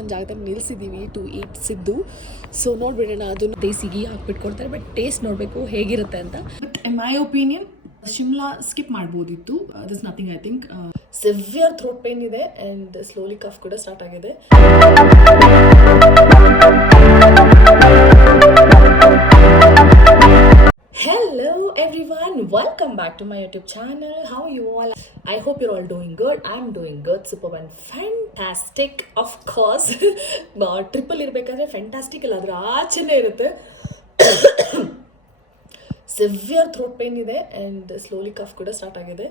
ಒಂದು ಜಾಗದಲ್ಲಿ ನಿಲ್ಲಿಸಿದ್ದೀವಿ ಟು ಈಟ್ ಸಿದ್ದು. ಸೊ ನೋಡ್ಬಿಡೋಣ, ಅದನ್ನು ದೇಸಿಗೆ ಹಾಕ್ಬಿಟ್ಕೊಡ್ತಾರೆ, ಬಟ್ ಟೇಸ್ಟ್ ನೋಡಬೇಕು ಹೇಗಿರುತ್ತೆ ಅಂತ. But in my opinion Shimla skip ಮಾಡ್ಬೋದಿತ್ತು. This nothing. I think severe throat pain ಇದೆ ಆ್ಯಂಡ್ ಸ್ಲೋಲಿ ಕಫ್ ಕೂಡ ಸ್ಟಾರ್ಟ್ ಆಗಿದೆ. Hello everyone, welcome back to my YouTube channel. How are you all? I hope you're all doing good. I'm doing good, superb and fantastic. Of course, triple ಇರಬೇಕಾದ್ರೆ fantastic ಅಲ್ಲ, ಅದರ ಆಚೆನೇ ಇರುತ್ತೆ. Severe throat pain ಇದೆ and slowly cough ಕೂಡ start ಆಗಿದೆ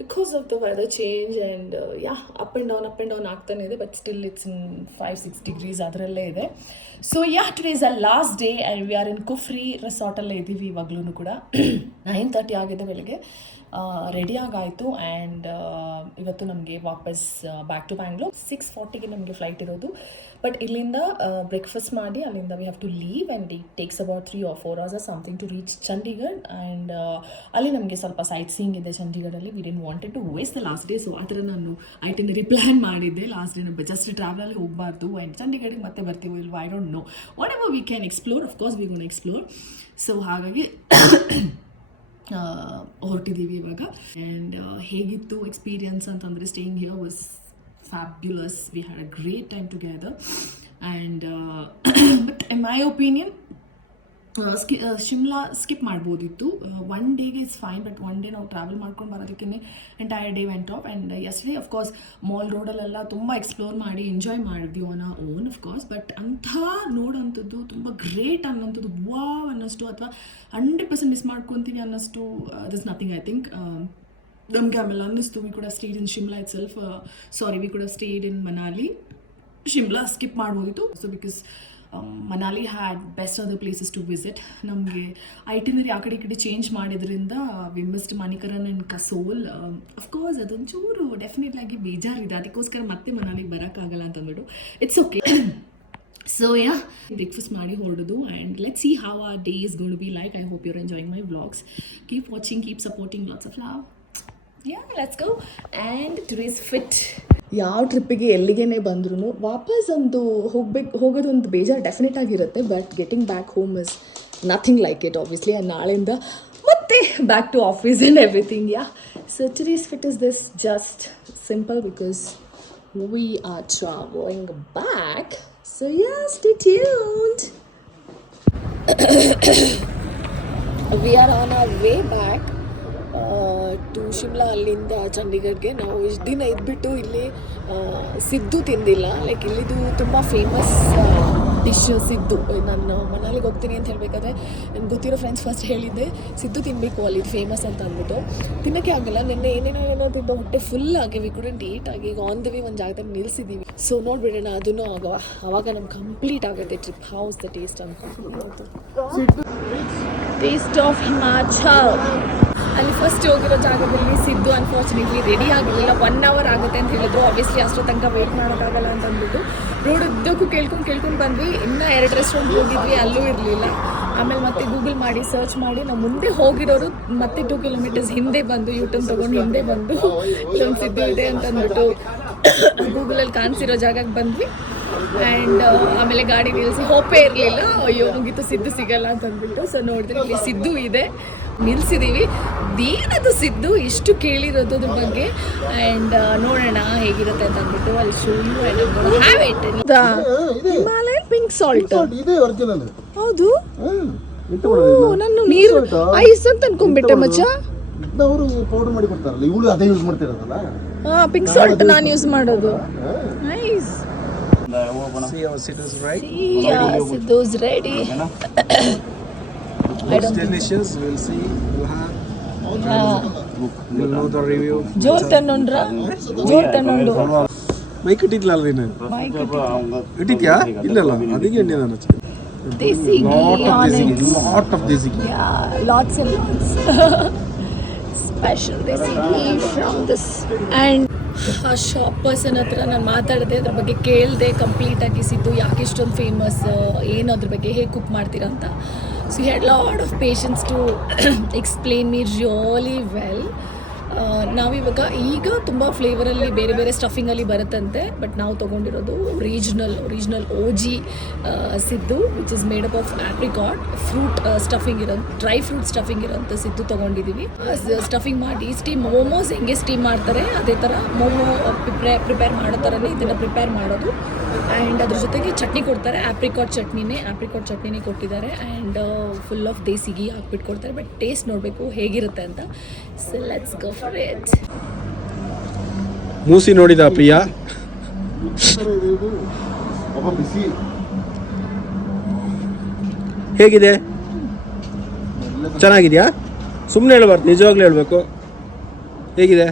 because of the weather change and up and down ಆಗ್ತಾನೆ ಇದೆ. But still it's in 5-6 degrees ಅದರಲ್ಲೇ ಇದೆ. So today is a last day and we are in Kufri ರೆಸಾರ್ಟಲ್ಲೇ ಇದ್ದೀವಿ ಇವಾಗಲೂ ಕೂಡ. 9:30 ಆಗಿದೆ ಬೆಳಗ್ಗೆ. ರೆಡಿಯಾಗಾಯಿತು ಆ್ಯಂಡ್ ಇವತ್ತು ನಮಗೆ ವಾಪಸ್ ಬ್ಯಾಕ್ ಟು ಬ್ಯಾಂಗ್ಳೂರ್. 6:40ಗೆ ನಮಗೆ ಫ್ಲೈಟ್ ಇರೋದು. ಬಟ್ ಇಲ್ಲಿಂದ ಬ್ರೇಕ್ಫಾಸ್ಟ್ ಮಾಡಿ ಅಲ್ಲಿಂದ we have to leave and it takes about 3 or 4 hours something to reach Chandigarh. And ಅಲ್ಲಿ ನಮಗೆ ಸ್ವಲ್ಪ ಸೈಟ್ ಸೀಯಿಂಗ್ ಇದೆ ಚಂಡೀಗಢಲ್ಲಿ. We didn't wanted to waste the last day. So ಆ ಥರ ನಾನು ಐಟಿನರಿ ಪ್ಲ್ಯಾನ್ ಮಾಡಿದ್ದೆ. ಲಾಸ್ಟ್ ಡೇ ನಮ್ಮ ಜಸ್ಟ್ ಟ್ರಾವೆಲಲ್ಲಿ ಹೋಗಬಾರ್ದು ಆ್ಯಂಡ್ ಚಂಡೀಗಢಿಗೆ ಮತ್ತೆ ಬರ್ತೀವಿ ಇಲ್ವಾ, I don't know. Whatever we can explore, of course we gonna explore. So ಹಾಗಾಗಿ ಹೊರಟಿದ್ದೀವಿ ಇವಾಗ. ಆ್ಯಂಡ್ ಹೇಗಿತ್ತು ಎಕ್ಸ್ಪೀರಿಯನ್ಸ್ ಅಂತಂದರೆ, staying here was fabulous. We had a great time together. And but in my opinion Shimla skip ಮಾಡ್ಬೋದಿತ್ತು. 1 ಡೇಗೆ is fine, but 1 day ನಾವು travel ಮಾಡ್ಕೊಂಡು ಬರೋದಕ್ಕೇ entire day went off. And yesterday of course mall ರೋಡಲ್ಲೆಲ್ಲ ತುಂಬ explore ಮಾಡಿ enjoy ಮಾಡಿದ್ವಿ on our own of course. But ಅಂಥ ನೋಡೋಂಥದ್ದು ತುಂಬ ಗ್ರೇಟ್ ಅನ್ನೋಂಥದ್ದು, ವಾವ್ ಅನ್ನೋಷ್ಟು ಅಥವಾ 100% ಮಿಸ್ ಮಾಡ್ಕೊತೀವಿ ಅನ್ನೋಷ್ಟು ದಿಸ್ ನಥಿಂಗ್. ಐ ಥಿಂಕ್ ನಮಗೆ ಆಮೇಲೆ ಅನ್ನಿಸ್ತು we could have stayed in Shimla itself. We could have stayed in Manali. Shimla skip ಮಾಡ್ಬೋದಿತ್ತು. So because Manali had best other places to visit. ನಮಗೆ ಐಟಿನರಿ ಆ ಕಡೆ ಈ ಕಡೆ ಚೇಂಜ್ ಮಾಡಿದ್ರಿಂದ we missed Manikaran and Kasol. Of course ಅದೊಂಚೂರು ಡೆಫಿನೆಟ್ಲಾಗಿ ಬೇಜಾರಿದೆ. ಅದಕ್ಕೋಸ್ಕರ ಮತ್ತೆ ಮನಾಲಿಗೆ ಬರೋಕ್ಕಾಗಲ್ಲ ಅಂತಂದ್ಬಿಟ್ಟು ಇಟ್ಸ್ ಓಕೆ. ಸೊ ಬ್ರೇಕ್ಫಾಸ್ಟ್ ಮಾಡಿ ಹೊರಡೋದು and let see how are day is going to be like. I hope you're enjoying my vlogs. Keep watching, keep supporting, lots of love. Let's go. And today's fit. ಯಾವ ಟ್ರಿಪ್ಪಿಗೆ ಎಲ್ಲಿಗೇ ಬಂದ್ರೂ ವಾಪಸ್ ಒಂದು ಹೋಗೋದೊಂದು ಬೇಜಾರು definite ಆಗಿರುತ್ತೆ. But getting back home is nothing like it obviously. And ನಾಳೆಯಿಂದ ಮತ್ತೆ back to office and everything. So today's fit is this just simple because we are travelling back. So stay tuned. We are on our way back to Shimla. ಅಲ್ಲಿಂದ ಚಂಡೀಗಢ್ಗೆ ನಾವು ಇಷ್ಟು ದಿನ ಇದ್ಬಿಟ್ಟು ಇಲ್ಲಿ ಸಿದ್ದು ತಿಂದಿಲ್ಲ. Like ಇಲ್ಲಿದು ತುಂಬ ಫೇಮಸ್ ಡಿಶ್ ಸಿದ್ದು. ನಾನು ಮನಾಲಿಗೆ ಹೋಗ್ತೀನಿ ಅಂತ ಹೇಳಬೇಕಾದ್ರೆ ನನಗೆ ಗೊತ್ತಿರೋ ಫ್ರೆಂಡ್ಸ್ ಫಸ್ಟ್ ಹೇಳಿದ್ದೆ ಸಿದ್ದು ತಿನ್ನಬೇಕು ಅಲ್ಲಿ ಫೇಮಸ್ ಅಂತ ಅಂದ್ಬಿಟ್ಟು. ತಿನ್ನೋಕ್ಕೆ ಆಗಲ್ಲ. ನಿನ್ನೆ ಏನೇನೋ ತಿಂದು ಹೊಟ್ಟೆ ಫುಲ್ ಆಗಿ ವಿ ಕುಡಂಟ್ ಈಟ್ ಆಗಿ ಈಗ ಆನ್ ದ ವೇ ಒಂದು ಜಾಗದಲ್ಲಿ ನಿಲ್ಲಿಸಿದ್ದೀವಿ. ಸೊ ನೋಡ್ಬಿಡೋಣ ಅದನ್ನು ಆವಾಗ ನಮ್ಗೆ ಕಂಪ್ಲೀಟ್ ಆಗುತ್ತೆ ಟ್ರಿಪ್. ಹೌಸ್ ದ ಟೇಸ್ಟ್ ಅಂತ. Taste of Himachal. ಅಲ್ಲಿ ಫಸ್ಟ್ ಹೋಗಿರೋ ಜಾಗದಲ್ಲಿ ಸಿದ್ದು ಅನ್ಫಾರ್ಚುನೇಟ್ಲಿ ರೆಡಿ ಆಗಿರಲಿಲ್ಲ. 1 hour ಆಗುತ್ತೆ ಅಂತ ಹೇಳಿದ್ರು. ಆಬ್ವಿಯಸ್ಲಿ ಅಷ್ಟೋ ತನಕ ವೆಯ್ಟ್ ಮಾಡೋಕ್ಕಾಗಲ್ಲ ಅಂತ ಅಂದ್ಬಿಟ್ಟು ರೋಡ್ ಉದ್ದಕ್ಕೂ ಕೇಳ್ಕೊಂಡು ಬಂದ್ವಿ. ಇನ್ನೂ 2 ರೆಸ್ಟೋರೆಂಟ್ ಹೋಗಿದ್ವಿ, ಅಲ್ಲೂ ಇರಲಿಲ್ಲ. ಆಮೇಲೆ ಮತ್ತೆ ಗೂಗಲ್ ಮಾಡಿ ಸರ್ಚ್ ಮಾಡಿ ನಾವು ಮುಂದೆ ಹೋಗಿರೋರು ಮತ್ತೆ 2 kilometers ಹಿಂದೆ ಬಂದು ಯೂಟರ್ನ್ ತೊಗೊಂಡು ಹಿಂದೆ ಬಂದು ಇಲ್ಲೊಂದು ಸಿದ್ದು ಇದೆ ಅಂತ ಅಂದ್ಬಿಟ್ಟು ಗೂಗಲಲ್ಲಿ ಕಾಣಿಸಿರೋ ಜಾಗಕ್ಕೆ ಬಂದ್ವಿ. ಆ್ಯಂಡ್ ಆಮೇಲೆ ಗಾಡಿ ನಿಲ್ಲಿಸಿ ಹೋಪೇ ಇರಲಿಲ್ಲ, ಅಯ್ಯೋ ಮುಗೀತು ಸಿದ್ದು ಸಿಗಲ್ಲ ಅಂತ ಅಂದ್ಬಿಟ್ಟು. ಸೊ ನೋಡಿದ್ರೆ ಇಲ್ಲಿ ಸಿದ್ದು ಇದೆ, ನಿಲ್ಲಿಸಿದ್ದೀವಿ. ಏನದು ಸಿದ್ದು ಇಷ್ಟು ಕೇಳಿರೋದು ಅದ್ರ ಬಗ್ಗೆ. ಆ್ಯಂಡ್ ನೋಡೋಣ ಹೇಗಿರುತ್ತೆ ಅಂತ ಅಂದ್ಬಿಟ್ಟು ಅಲ್ಲಿ show you have it. Himalayan pink salt ಹೌದು. ನಾನು ನೀರು ಐಸ್ ಅಂತ ಅನ್ಕೊಂಡ್ಬಿಟ್ಟೆ ಮಚ್ಚ. ಅವರು ಪೌಡರ್ ಮಾಡಿ ಕೊಡ್ತಾರಲ್ಲ, ಇವಳು ಅದೇ ಯೂಸ್ ಮಾಡ್ತಿರೋದಲ್ಲ. ಪಿಂಕ್ ಸಾಲ್ಟ್ ನಾನು ಯೂಸ್ ಮಾಡೋದು. Nice. Siddu's right. Siddu's ready. Looks delicious. We'll see. You have. We'll know the review. ಜೋರ್ ತನ್ನೊಂಡ್ರ. ಮೈಕ್ ಇಟ್ಟಿದ್ಲಲ್ಲ ನೀನು? ಇಟ್ಟಿದ್ಯಾ? ಇಲ್ಲಲ್ಲ, ಅದಕ್ಕೆ ಎಣ್ಣೆ ನಾನು ದೇಸಿ lot of desi ghee. Yeah, lots and lots. Special desi ghee from this. And ಆ shop person ಹತ್ರ ನಾನು ಮಾತಾಡಿದೆ, ಅದ್ರ ಬಗ್ಗೆ ಕೇಳಿದೆ ಕಂಪ್ಲೀಟಾಗಿ. ಸಿದ್ದು ಯಾಕೆ ಇಷ್ಟೊಂದು ಫೇಮಸ್, ಏನು ಅದ್ರ ಬಗ್ಗೆ ಹೇಗೆ ಕುಕ್ ಮಾಡ್ತೀರಾ ಅಂತ. So he had lot of patience to explain me really well. ನಾವಿವಾಗ ಈಗ ತುಂಬ ಫ್ಲೇವರಲ್ಲಿ ಬೇರೆ ಬೇರೆ ಸ್ಟಫಿಂಗಲ್ಲಿ ಬರುತ್ತಂತೆ, ಬಟ್ ನಾವು ತೊಗೊಂಡಿರೋದು original OG siddu, which is made up of apricot fruit stuffing dry fruit stuffing ಇರೋಂಥ ಸಿದ್ದು ತೊಗೊಂಡಿದ್ದೀವಿ. ಸ್ಟಫಿಂಗ್ ಮಾಡಿ ಮೋಮೋಸ್ ಹೆಂಗೆ ಸ್ಟೀಮ್ ಮಾಡ್ತಾರೆ ಅದೇ ಥರ ಮೋಮೋ ಪ್ರಿಪೇರ್ ಮಾಡೋ ಥರನೇ ಇದನ್ನು ಪ್ರಿಪೇರ್ ಮಾಡೋದು. ಆ್ಯಂಡ್ ಅದ್ರ ಜೊತೆಗೆ ಚಟ್ನಿ ಕೊಡ್ತಾರೆ, ಆಪ್ರಿಕಾಟ್ ಚಟ್ನಿನೇ ಕೊಟ್ಟಿದ್ದಾರೆ. And full of desi ghee ಹಾಕ್ಬಿಟ್ಟು ಕೊಡ್ತಾರೆ. ಬಟ್ ಟೇಸ್ಟ್ ನೋಡಬೇಕು ಹೇಗಿರುತ್ತೆ ಅಂತ. So let's go for it. ಮೂಸಿ ನೋಡಿದ ಪ್ರಿಯಾ? ಒಬ್ಬ ಬಿಸಿ ಹೇಗಿದೆ? ಚೆನ್ನಾಗಿದೆಯಾ? ಸುಮ್ಮನೆ ಹೇಳ್ಬಾರ್ದು, ನಿಜವಾಗ್ಲೂ ಹೇಳ್ಬೇಕು. ಹೇಗಿದೆ?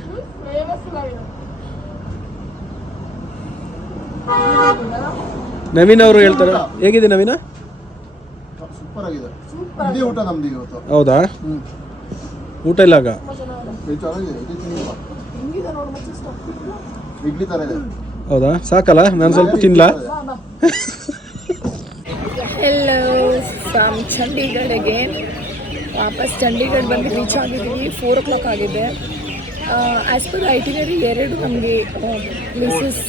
ನವೀನ್ ಅವರು ಹೇಳ್ತಾರೆ. ಹೇಗಿದೆ ನವೀನ? ಸೂಪರ್ ಆಗಿದೆ. ಇದೇ ಊಟ ನಮ್ದು ಇವತ್ತು. ಹೌದಾ? ಊಟ ಇಲ್ಲಾಗ ಇಡ್ಲಿ ತರ ಇದೆ. ಹೌದಾ? ಸಾಕಲ್ಲ, ನಾನು ಸ್ವಲ್ಪ ತಿನ್ಲಾ? Hello from Chandigarh again. ವಾಪಸ್ ಚಂಡೀಗಢ ಬಂದು ರೀಚ್ ಆಗಿದ್ದೀವಿ. 4 o'clock ಆಗಿದೆ. ಆ್ಯಸ್ ಪರ್ ಐಟಿನರಿ 2 ನಮಗೆ ಪ್ಲೇಸಸ್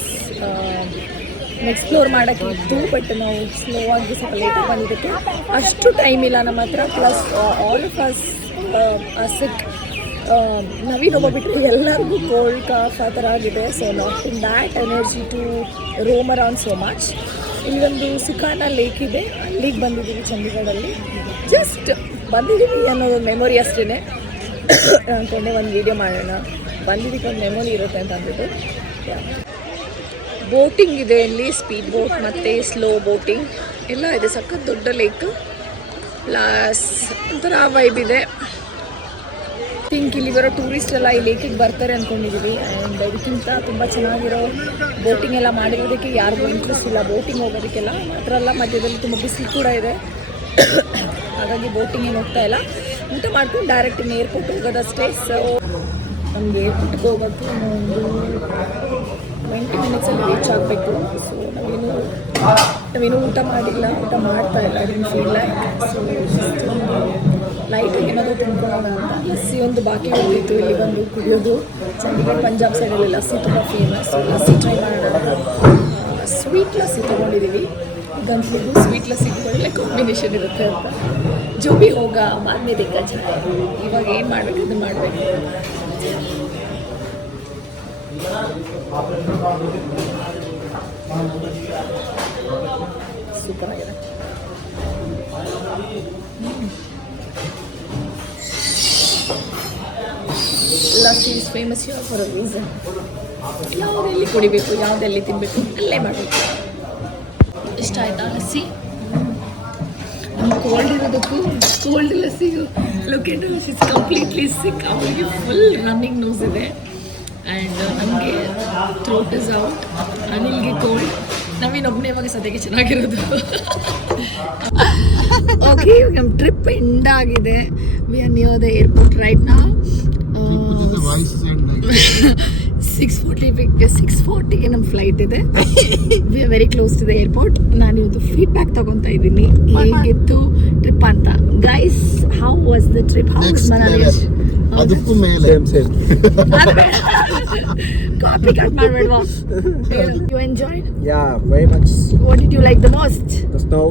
ಎಕ್ಸ್ಪ್ಲೋರ್ ಮಾಡೋಕ್ಕೆ ಇತ್ತು, ಬಟ್ ನಾವು ಸ್ಲೋ ಆಗಿ ಸ್ವಲ್ಪ ಲೇಟಾಗಿ ಬಂದಿದ್ದಕ್ಕೆ ಅಷ್ಟು ಟೈಮ್ ಇಲ್ಲ ನಮ್ಮ ಹತ್ರ. Plus all of us sick. Naveen ಒಬ್ಬ ಬಿಟ್ಟು ಎಲ್ಲರಿಗೂ ಕೋಲ್ಡ್ ಕಾಫ್ ಆ ಥರ ಆಗಿದೆ. So not in that energy to roam around so much. ಇಲ್ಲೊಂದು ಸುಖಾನ ಲೇಕ್ ಇದೆ, ಅಲ್ಲಿಗೆ ಬಂದಿದ್ದೀವಿ ಚಂಡೀಗಢಲ್ಲಿ. ಜಸ್ಟ್ ಬಂದಿದ್ದೀವಿ ಅನ್ನೋದು ಮೆಮೊರಿ ಅಷ್ಟೇ. ಅಂದ್ಕೊಂಡೆ ಒಂದು ವೀಡಿಯೋ ಮಾಡೋಣ, ಬಂದಿದ್ದಕ್ಕೆ ಒಂದು ಮೆಮೊರಿ ಇರುತ್ತೆ ಅಂತ ಅಂದ್ಬಿಟ್ಟು. ಬೋಟಿಂಗ್ ಇದೆ ಇಲ್ಲಿ, ಸ್ಪೀಡ್ ಬೋಟ್ ಮತ್ತು ಸ್ಲೋ ಬೋಟಿಂಗ್ ಎಲ್ಲ ಇದೆ. ಸಖತ್ ದೊಡ್ಡ ಲೇಕ್, ಪ್ಲಸ್ ಒಂಥರ ವೈಬ್ ಇದೆ. ಥಿಂಕ್ ಇಲ್ಲಿ ಬರೋ ಟೂರಿಸ್ಟ್ ಎಲ್ಲ ಈ ಲೇಕಿಗೆ ಬರ್ತಾರೆ ಅಂದ್ಕೊಂಡಿದ್ದೀವಿ. ಆ್ಯಂಡ್ ಇದಕ್ಕಿಂತ ತುಂಬ ಚೆನ್ನಾಗಿರೋ ಬೋಟಿಂಗ್ ಎಲ್ಲ ಮಾಡಿರೋದಕ್ಕೆ ಯಾರಿಗೂ ಇಂಟ್ರೆಸ್ಟ್ ಇಲ್ಲ ಬೋಟಿಂಗ್ ಹೋಗೋದಕ್ಕೆಲ್ಲ. ಮಾತ್ರ ಅಲ್ಲ, ಮಧ್ಯದಲ್ಲಿ ತುಂಬ ಬಿಸಿಲು ಕೂಡ ಇದೆ, ಹಾಗಾಗಿ ಬೋಟಿಂಗ್ ಏನು ಹೋಗ್ತಾ ಇಲ್ಲ. ಊಟ ಮಾಡ್ಕೊಂಡು ಡೈರೆಕ್ಟ್ ಇನ್ನು ಏರ್ಪೋರ್ಟ್ ಹೋಗೋದಷ್ಟೇ. ಸೊ ನಮಗೆ ಏರ್ಪೋರ್ಟ್ಗೆ ಹೋಗೋಕ್ಕೆ ಒಂದು 20 ಮಿನಿಟ್ಸಲ್ಲಿ ರೀಚ್ ಆಗಬೇಕು. ಸೊ ನಾವೇನು ಊಟ ಮಾಡಿಲ್ಲ, ಊಟ ಮಾಡ್ತಾ ಇಲ್ಲ. ಅದನ್ನು ಫೀಲ್ ಲೈಕ್ ಸೊ ಲೈಟಾಗಿ ಏನಾದರೂ ತಿನ್ಕೊಳ್ಳೋಣ ಅಂತ. ಲಸ್ಸಿ ಒಂದು ಬಾಕಿ ಹೋಗಿತ್ತು ಇಲ್ಲಿ ಬಂದು ಕುಡಿಯೋದು. ಚಂಡೀಗಢ ಪಂಜಾಬ್ ಸೈಡಲ್ಲಿ ಲಸ್ಸಿ ತುಂಬ ಫೇಮಸ್. ಲಸ್ಸಿ ಟ್ರೈ ಮಾಡೋಣ. ಸ್ವೀಟ್ ಲಸ್ಸಿ ತೊಗೊಂಡಿದ್ದೀವಿ. ಗಂಟ್ಲಿಗೂ ಸ್ವೀಟ್ ಲಸ್ಸಿಗೂ ಒಳ್ಳೆ ಕಾಂಬಿನೇಷನ್ ಇರುತ್ತೆ ಅಂತ. ಜೋ ಬಿ ಹೋಗ ಬಾದ್ಮೇ ದೇಖಾ ಜಾಯ್. ಇವಾಗ ಏನು ಮಾಡಬೇಕು ಅದು ಮಾಡಬೇಕು. ಸೂಪರ್ ಆಗಿದೆ. Lassi is famous here for a reason. ಯಾವುದೆಲ್ಲಿ ಕುಡಿಬೇಕು, ಯಾವುದೆಲ್ಲಿ ತಿನ್ನಬೇಕು ಅಲ್ಲೇ ಮಾಡಬೇಕು. ಇಷ್ಟ ಆಯ್ತಾ ಲಸ್ಸಿ? ಕೋಲ್ಡ್ ಇರೋದಕ್ಕೂ ಕೋಲ್ಡ್ ಲಸ್ಸಿಗೂ ಲೊಕೇಟ್ ಲಸ್ಸಿ ಕಂಪ್ಲೀಟ್ಲಿ ಸಿಕ್. ಅವಳಿಗೆ ಫುಲ್ ರನ್ನಿಂಗ್ ನೋಸ್ ಇದೆ ಆ್ಯಂಡ್ ನಮಗೆ ಥ್ರೋಟ್ ಇಸ್ ಔಟ್. ಅನಿಲ್ಗೆ ಕೋಲ್ಡ್. ನವೀನೊಬ್ಬನೇ ಇವಾಗ ಸದ್ಯಕ್ಕೆ ಚೆನ್ನಾಗಿರೋದು. ಓಕೆ, ಇವಾಗ ನಮ್ಮ ಟ್ರಿಪ್ ಎಂಡ್ ಆಗಿದೆ. We are near the airport right now. 6:40ಗೆ ನಮ್ಮ ಫ್ಲೈಟ್ ಇದೆ. We are very close to the airport. ನಾನು ಇವತ್ತು ಫೀಡ್ಬ್ಯಾಕ್ ತಗೊತಾ ಇದ್ದೀನಿ ಹೇಗಿತ್ತು ಟ್ರಿಪ್ ಅಂತ. Guys, how was the trip? How was Manali? ಅದಕ್ಕೂ ಮೇಲೆ ಸೇಮ್ ಕಾಪಿ ಕಟ್ ಮಾಡಬೇಡ್ವಾ? You enjoyed? Yeah, very much. What did you like the most? The snow.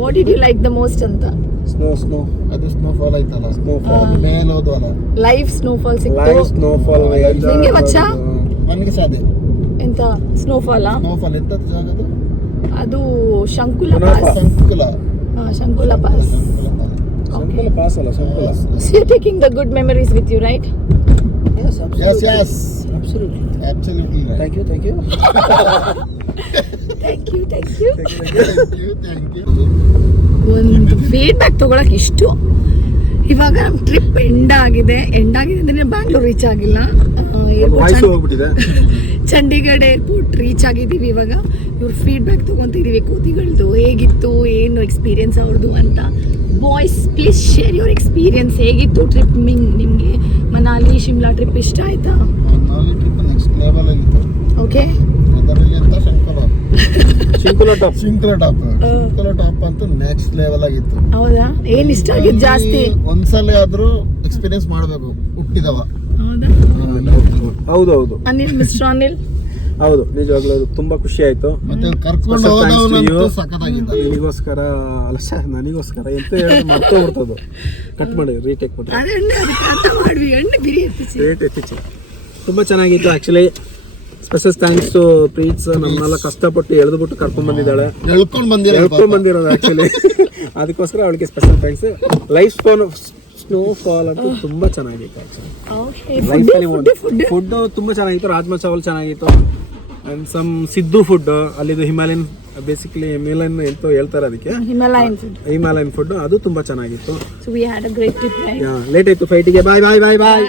What did you like the most ಅಂತ? Snow ಅದು snowfall ಐತಲ್ಲ, snowfall ಮೇಲೆ ಹೋದ್ವಲ್ಲ, live snowfall ಸಿಕ್ತು. Live snowfall. ನಿಂಗೆ ಮಚ್ಚ ನನಗೆ ಸಾಧ್ಯ ಎಂತ ಸ್ನೋಫಾಲ್? ಸ್ನೋಫಾಲ್ ಎಂತದ್ದು ಜಾಗದು? ಅದು ಶಂಕುಲ ಪಾಸ್. ಶಂಕುಲ ಪಾಸ್. ಸಂಕುಲ ಪಾಸ್ ಅಲ್ಲ, ಸಂಕುಲ. So you're taking the good memories with you, right? Yes, absolutely. Yes. Absolutely. Absolutely right. Thank you. Thank you. Thank you. ಒಂದು ಫೀಡ್ಬ್ಯಾಕ್ ತೊಗೊಳಕ್ಕೆ ಇಷ್ಟು. ಇವಾಗ ನಮ್ಮ ಟ್ರಿಪ್ ಎಂಡ್ ಆಗಿದೆ ಅಂದರೆ ಬ್ಯಾಂಗ್ಳೂರ್ ರೀಚ್ ಆಗಿಲ್ಲ. ಚಂಡೀಗಢ ಏರ್ಪೋರ್ಟ್ ರೀಚ್ ಆಗಿದ್ದೀವಿ. ಇವಾಗ ಇವ್ರ ಫೀಡ್ಬ್ಯಾಕ್ ತೊಗೊತಿದ್ದೀವಿ ಕೋತಿಗಳದ್ದು, ಹೇಗಿತ್ತು, ಏನು ಎಕ್ಸ್ಪೀರಿಯನ್ಸ್ ಅವ್ರದ್ದು ಅಂತ. Boys, please share your experience. ಹೇಗಿತ್ತು ಟ್ರಿಪ್? ನಿಮಗೆ ಮನಾಲಿ ಶಿಮ್ಲಾ ಟ್ರಿಪ್ ಇಷ್ಟ ಆಯ್ತಾ? ನೆಕ್ಸ್ಟ್ ಲೆವೆಲ್ ಆಗಿತ್ತು. ಓಕೆ, ಅದರಲ್ಲಿ ಅಂತ ಶಿಂಕುಲ ಟಾಪ್ ಅಂತೂ ನೆಕ್ಸ್ಟ್ ಲೆವೆಲ್ ಆಗಿತ್ತು. ಹೌದಾ? ಏನ್ ಇಷ್ಟ ಆಗಿದ್ದು ಜಾಸ್ತಿ? ಒಂದ್ಸಲ ಆದ್ರೂ ಎಕ್ಸ್ಪೀರಿಯನ್ಸ್ ಮಾಡಬೇಕು ಹುಟ್ಟಿದವ. ಹೌದಾ? ಹೌದು ಹೌದು ಅನಿಲ್, ಮಿಸ್ಟರ್ ಅನಿಲ್. ಹೌದು, ನಿಜವಾಗ್ಲೂ ಅದು ತುಂಬಾ ಖುಷಿ ಆಯ್ತು. ಮತ್ತೆ ಕರ್ಕೊಂಡು Special thanks to you. ಹೋದವನಂತೂ ಸಖತ್ತಾಗಿದ್ದ. ನಿನಗೋಸ್ಕರ ಅಲ್ಲ ನನಗೋಸ್ಕರ ಎಂತ ಹೇಳಿ ಮರ್ತೋಗ್ಬಿಡ್ತದು. ಕಟ್ ಮಾಡಿ ರೀಟೇಕ್ ಮಾಡಿ ಅದೇ ಅದಕ್ಕೆ ಅರ್ಥ ಮಾಡ್ವಿ, ಎಣ್ಣೆ ಬಿರಿ ಎತ್ತಿಸಿ. ರೇಟ್ ಎತ್ತಿಚ್ಚು. ತುಂಬ ಚೆನ್ನಾಗಿತ್ತು ಆ್ಯಕ್ಚುಲಿ. ಸ್ಪೆಷಲ್ ಥ್ಯಾಂಕ್ಸ್ ಟು ಪ್ರೀತ್ಸ್, ನಮ್ಮನ್ನೆಲ್ಲ ಕಷ್ಟಪಟ್ಟು ಎಳೆದ್ಬಿಟ್ಟು ಕರ್ಕೊಂಡ್ ಬಂದಿದ್ದಾಳೆ, ಎಳ್ಕೊಂಡ್ ಬಂದಿರೋದು ಆ್ಯಕ್ಚುಲಿ. ಅದಕ್ಕೋಸ್ಕರ ಅವಳಿಗೆ special thanks. Life snow fall ಅಂತೂ ತುಂಬಾ ಚೆನ್ನಾಗಿತ್ತು ಆ್ಯಕ್ಚುಲಿ. ಫುಡ್ ತುಂಬಾ ಚೆನ್ನಾಗಿತ್ತು. ರಾಜ್ಮಾ ಚಾವಲ್ ಚೆನ್ನಾಗಿತ್ತು. ಅಂಡ್ ಸಮ್ ಸಿದ್ದು ಫುಡ್ ಅಲ್ಲಿದು ಹಿಮಾಲಯನ್, ಬೇಸಿಕಲಿ ಹಿಮಾಲಯನ್ ಎಂತೋ ಹೇಳ್ತಾರೆ ಅದಕ್ಕೆ, ಹಿಮಾಲಯನ್ ಫುಡ್, ಅದು ತುಂಬಾ ಚೆನ್ನಾಗಿತ್ತು. So we had a great trip, right? Late ಆಯ್ತು ಫೈಟಿಗೆ. ಬಾಯ್ ಬಾಯ್ ಬಾಯ್ ಬಾಯ್.